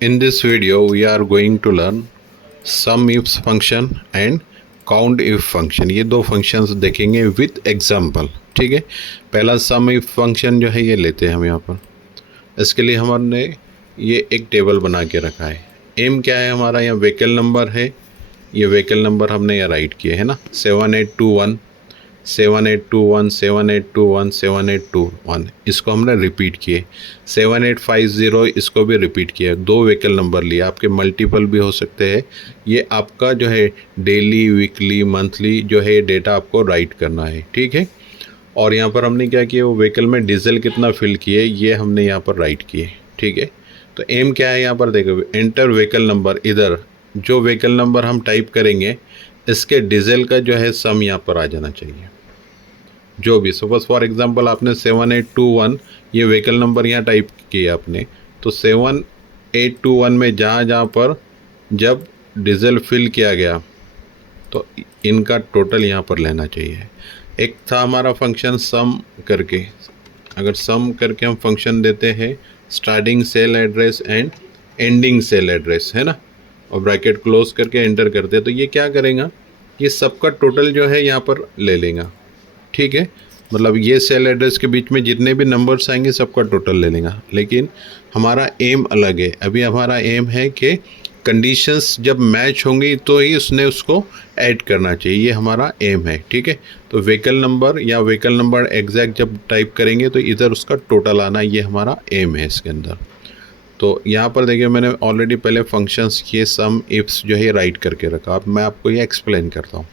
In this video, we are going to learn sum ifs function and count if function। ये दो functions देखेंगे with example. ठीक है, पहला सम इफ फंक्शन जो है ये लेते हैं हम यहाँ पर। इसके लिए हमने ये एक टेबल बना के रखा है। एम क्या है हमारा, यहाँ व्हीकल नंबर है, ये व्हीकल नंबर हमने यहाँ राइट किए है ना, 7821 7821 7821 7821, इसको हमने रिपीट किए। 7850 इसको भी रिपीट किया। दो व्हीकल नंबर लिए, आपके मल्टीपल भी हो सकते हैं। ये आपका जो है डेली, वीकली, मंथली जो है डेटा आपको राइट करना है। ठीक है, और यहाँ पर हमने क्या किया, वो व्हीकल में डीजल कितना फिल किए ये हमने यहाँ पर राइट किए। ठीक है, तो एम क्या है यहाँ पर देखो, एंटर व्हीकल नंबर। इधर जो व्हीकल नंबर हम टाइप करेंगे इसके डीजल का जो है सम यहाँ पर आ जाना चाहिए। जो भी सपोज फॉर एग्जांपल आपने 7821 ये व्हीकल नंबर यहाँ टाइप किया आपने, तो 7821 में जहाँ जहाँ पर जब डीजल फिल किया गया तो इनका टोटल यहाँ पर लेना चाहिए। एक था हमारा फंक्शन सम करके, अगर सम करके हम फंक्शन देते हैं starting cell address and ending cell address है ना, और ब्रैकेट क्लोज करके एंटर करते हैं, तो ये क्या करेगा, ये सबका टोटल जो है यहाँ पर ले लेगा। ठीक है, मतलब ये सेल एड्रेस के बीच में जितने भी नंबर्स आएंगे सबका टोटल ले लेगा। लेकिन हमारा एम अलग है। अभी हमारा एम है कि कंडीशंस जब मैच होंगी तो ही उसने उसको ऐड करना चाहिए, ये हमारा एम है। ठीक है, तो व्हीकल नंबर या व्हीकल नंबर एग्जैक्ट जब टाइप करेंगे तो इधर उसका टोटल आना, ये हमारा एम है इसके अंदर। तो यहाँ पर देखिए मैंने ऑलरेडी पहले फंक्शंस किए, सम इफ्स जो है राइट करके रखा। अब मैं आपको ये एक्सप्लेन करता हूँ।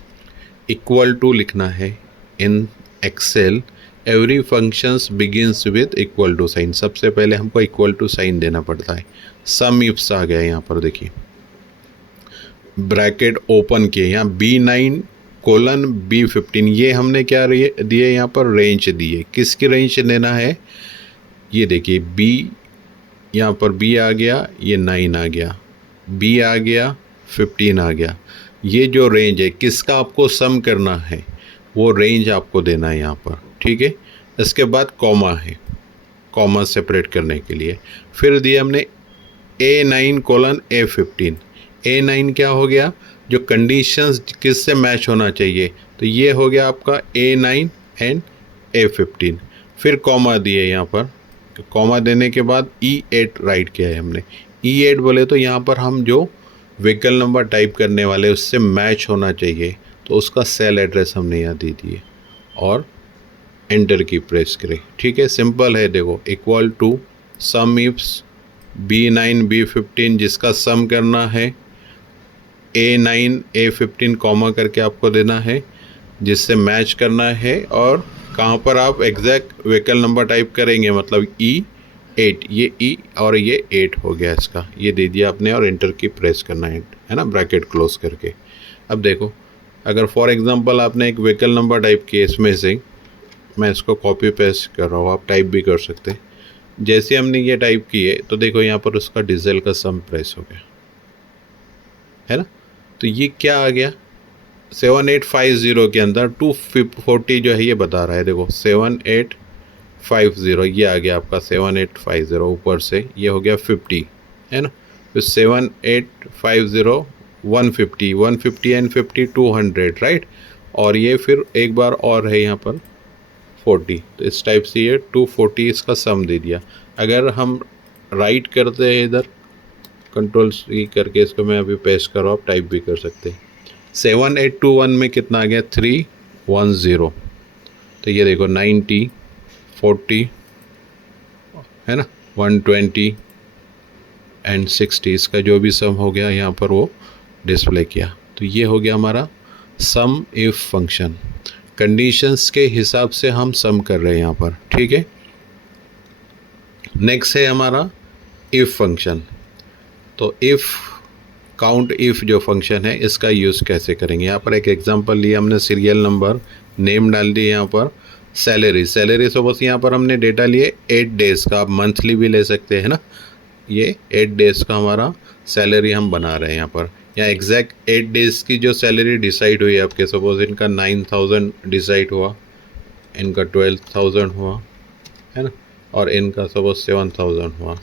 इक्वल टू लिखना है in Excel, every functions begins with equal to sign. सबसे पहले हमको इक्वल टू साइन देना पड़ता है। सम इफ्स आ गया यहाँ पर, देखिए ब्रैकेट ओपन किए, यहाँ B9:B15, ये हमने क्या दिए यहाँ पर, रेंज दिए। किसकी रेंज देना है, ये देखिए B, यहाँ पर B आ गया, ये 9 आ गया, B आ गया, 15 आ गया। ये जो रेंज है किसका आपको सम करना है, वो रेंज आपको देना है यहाँ पर। ठीक है, इसके बाद कॉमा है, कॉमा सेपरेट करने के लिए। फिर दिया हमने A9:A15। A9 क्या हो गया, जो कंडीशंस किससे मैच होना चाहिए, तो ये हो गया आपका A9 एंड A15। फिर कॉमा दिए यहाँ पर, कॉमा देने के बाद E8 राइट किया है हमने। E8 बोले तो यहाँ पर हम जो व्हीकल नंबर टाइप करने वाले उससे मैच होना चाहिए, तो उसका सेल एड्रेस हमने यहाँ दे दिए और एंटर की प्रेस करें। ठीक है, सिंपल है। देखो equal to some ifs B9:B15, जिसका सम करना है A9:A15 कॉमा करके आपको देना है, जिससे मैच करना है, और कहाँ पर आप एग्जैक्ट व्हीकल नंबर टाइप करेंगे, मतलब E8, ये E और ये 8 हो गया इसका, ये दे दिया आपने, और एंटर की प्रेस करना है ना, ब्रैकेट क्लोज करके। अब देखो अगर फॉर एग्जांपल आपने एक व्हीकल नंबर टाइप किया, इसमें से मैं इसको कॉपी पेस्ट कर रहा हूँ, आप टाइप भी कर सकते हैं। जैसे हमने ये टाइप किए तो देखो यहाँ पर उसका डीजल का सम प्रेस हो गया है ना, तो ये क्या आ गया, 7850 के अंदर 240 जो है ये बता रहा है। देखो 7850 ये आ गया आपका 7850, ऊपर से ये हो गया 50 है ना, तो 7850 150 150 एंड 50 200 राइट, और ये फिर एक बार और है यहाँ पर 40, तो इस टाइप से ये 240 इसका सम दे दिया। अगर हम राइट करते हैं इधर Ctrl+C करके, इसको मैं अभी पेस्ट कर रहा हूँ, आप टाइप भी कर सकते हैं। 7821 में कितना आ गया, 310, तो ये देखो 90 40 है ना, 120 एंड 60, इसका जो भी सम हो गया यहाँ पर वो डिस्प्ले किया। तो ये हो गया हमारा सम इफ फंक्शन। कंडीशंस के हिसाब से हम सम कर रहे हैं यहाँ पर। ठीक है, नेक्स्ट है हमारा इफ फंक्शन। तो इफ काउंट इफ जो फंक्शन है इसका यूज़ कैसे करेंगे, यहाँ पर एक एग्जांपल लिया हमने, सीरियल नंबर, नेम डाल दिए, यहाँ पर सैलरी सपोज यहाँ पर हमने डेटा लिए 8 डेज़ का, आप मंथली भी ले सकते हैं ना, ये 8 डेज़ का हमारा सैलरी हम बना रहे हैं यहाँ पर। या एग्जैक्ट 8 डेज़ की जो सैलरी डिसाइड हुई आपके, सपोज इनका 9000 डिसाइड हुआ, इनका 12000 हुआ है ना, और इनका सपोज 7000 हुआ,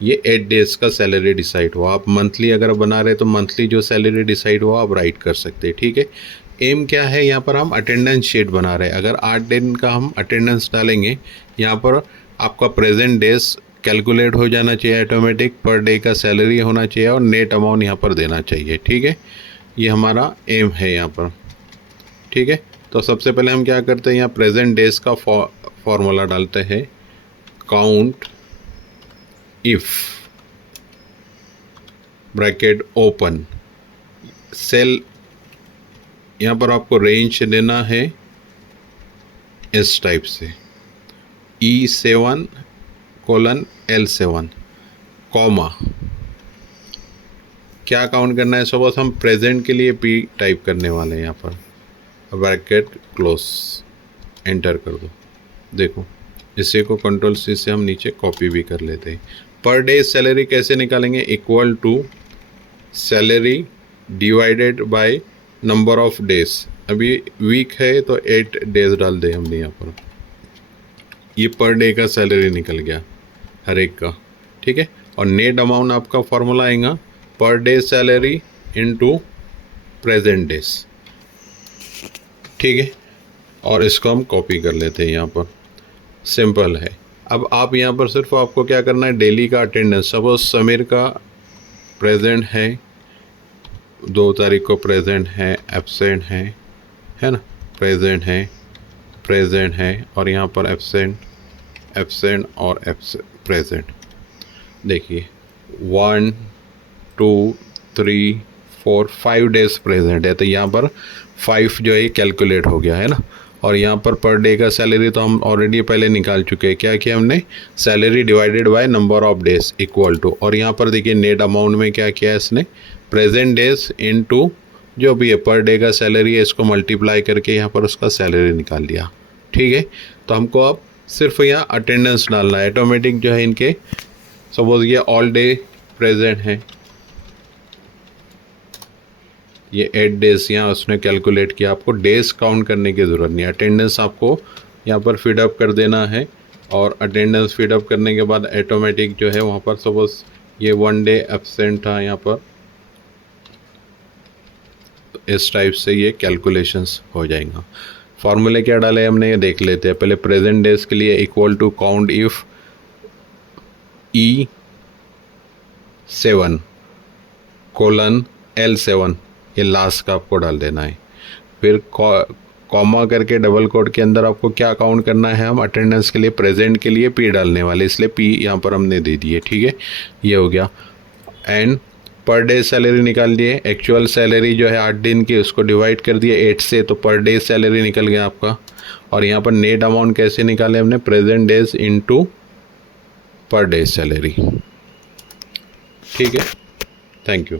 ये 8 डेज़ का सैलरी डिसाइड हुआ। आप मंथली अगर बना रहे तो मंथली जो सैलरी डिसाइड हुआ आप राइट कर सकते हैं, ठीक है। एम क्या है, यहाँ पर हम अटेंडेंस शीट बना रहे हैं। अगर 8 दिन का हम अटेंडेंस डालेंगे, यहाँ पर आपका प्रेजेंट डेज कैलकुलेट हो जाना चाहिए ऑटोमेटिक, पर डे का सैलरी होना चाहिए और नेट अमाउंट यहाँ पर देना चाहिए, ठीक है। ये हमारा एम है यहाँ पर, ठीक है। तो सबसे पहले हम क्या करते हैं, यहाँ प्रेजेंट डेज का फॉर्मूला डालते हैं, count if bracket open, cell यहाँ पर आपको रेंज देना है इस टाइप से, E7 कोलन L7 कॉमा, क्या काउंट करना है, सपोज हम प्रेजेंट के लिए P टाइप करने वाले हैं, यहाँ पर ब्रैकेट क्लोज, एंटर कर दो। देखो इसी को कंट्रोल C से हम नीचे कॉपी भी कर लेते हैं। पर डे सैलरी कैसे निकालेंगे, equal to salary divided by number of days. अभी वीक है तो 8 डेज डाल दे हमने यहाँ पर, ये पर डे का सैलरी निकल गया हर एक का, ठीक है। और नेट अमाउंट आपका फॉर्मूला आएगा per day salary into present days, ठीक है। और इसको हम कॉपी कर लेते हैं, यहाँ पर सिंपल है। अब आप यहाँ पर सिर्फ आपको क्या करना है, डेली का अटेंडेंस, सपोज समीर का प्रेजेंट है 2 तारीख को, प्रेजेंट है, एब्सेंट है ना, प्रेजेंट है और यहाँ पर एब्सेंट और प्रेजेंट। देखिए 1 2 3 4 5 डेज प्रेजेंट है, तो यहाँ पर 5 जो है कैलकुलेट हो गया है ना। और यहाँ पर डे का सैलरी तो हम ऑलरेडी पहले निकाल चुके हैं। क्या किया हमने, salary divided by number of days equal to, और यहाँ पर देखिए नेट अमाउंट में क्या किया है इसने, प्रेजेंट डेज इनटू जो भी है पर डे का सैलरी है, इसको मल्टीप्लाई करके यहाँ पर उसका सैलरी निकाल लिया, ठीक है। तो हमको अब सिर्फ यहाँ अटेंडेंस डालना है, ऑटोमेटिक जो है इनके, सपोज ये ऑल डे प्रेजेंट है, ये 8 डेज यहाँ उसने कैलकुलेट किया। आपको डेज काउंट करने की ज़रूरत नहीं, अटेंडेंस आपको यहाँ पर फीडअप कर देना है। और अटेंडेंस फीडअप करने के बाद ऑटोमेटिक जो है वहाँ पर सपोज ये 1 डे एब्सेंट था यहाँ पर, तो इस टाइप से ये कैलकुलेशंस हो जाएगा। फॉर्मूले क्या डाले हमने ये देख लेते हैं पहले। प्रेजेंट डेज के लिए equal to count if E7 colon L7, ये लास्ट का आपको डाल देना है। फिर कॉमा करके डबल कोट के अंदर आपको क्या काउंट करना है, हम अटेंडेंस के लिए प्रेजेंट के लिए P डालने वाले, इसलिए P यहाँ पर हमने दे दिए, ठीक है। ये हो गया। एंड पर डे सैलरी निकाल दिए, एक्चुअल सैलरी जो है 8 दिन की उसको डिवाइड कर दिए 8 से, तो पर डे सैलरी निकल गया आपका। और यहाँ पर नेट अमाउंट कैसे निकाले हमने, present days into per day salary, ठीक है। Thank you.